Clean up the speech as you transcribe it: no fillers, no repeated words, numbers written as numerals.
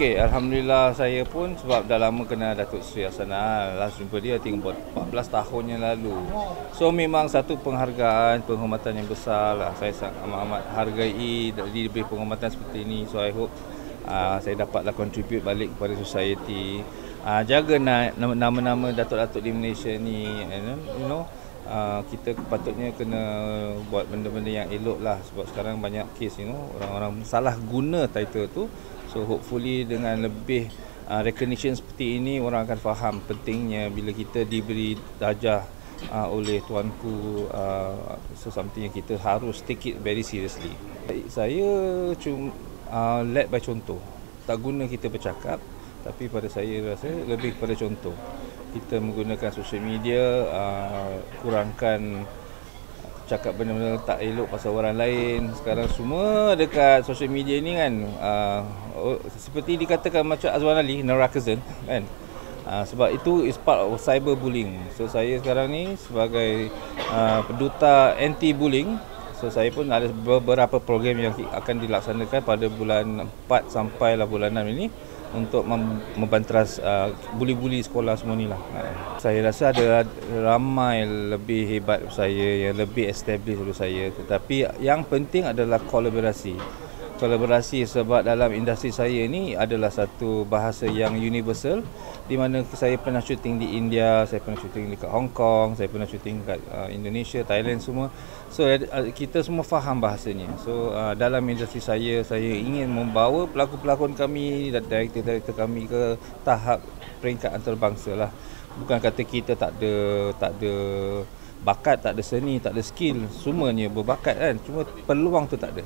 Okey, alhamdulillah saya pun sebab dah lama kenal Datuk Seri Hasanah. Last jumpa dia tinggal 14 tahun yang lalu. So memang satu penghargaan, penghormatan yang besar lah. Saya sangat amat hargai diberi penghormatan seperti ini. So I hope saya dapatlah contribute balik kepada society. Jaga nama-nama datuk-datuk di Malaysia ni, kita patutnya kena buat benda-benda yang elok lah. Sebab sekarang banyak kes, orang-orang salah guna title tu. So hopefully dengan lebih recognition seperti ini, orang akan faham pentingnya bila kita diberi darjah oleh tuanku, something yang kita harus take it very seriously. Saya cuma lead by contoh. Tak guna kita bercakap, tapi pada saya rasa lebih kepada contoh. Kita menggunakan social media, kurangkan cakap benda-benda tak elok pasal orang lain. Sekarang semua dekat social media ni kan, seperti dikatakan macam Azwan Ali, Narakazan kan. Sebab itu is part of cyberbullying. So saya sekarang ni sebagai penduta anti-bullying. So saya pun ada beberapa program yang akan dilaksanakan pada bulan 4 sampailah bulan 6 ini untuk membanteras buli-buli sekolah semua ni lah. Saya rasa ada ramai lebih hebat saya, yang lebih established dari saya. Tetapi yang penting adalah kolaborasi. Kolaborasi sebab dalam industri saya ni adalah satu bahasa yang universal, di mana saya pernah syuting di India, saya pernah syuting dekat Hong Kong, saya pernah syuting dekat Indonesia, Thailand semua. So kita semua faham bahasanya. So dalam industri saya ingin membawa pelakon-pelakon kami dan director-director kami ke tahap peringkat antarabangsa lah. Bukan kata kita tak ada bakat, tak ada seni, tak ada skill, semuanya berbakat kan. Cuma peluang tu tak ada.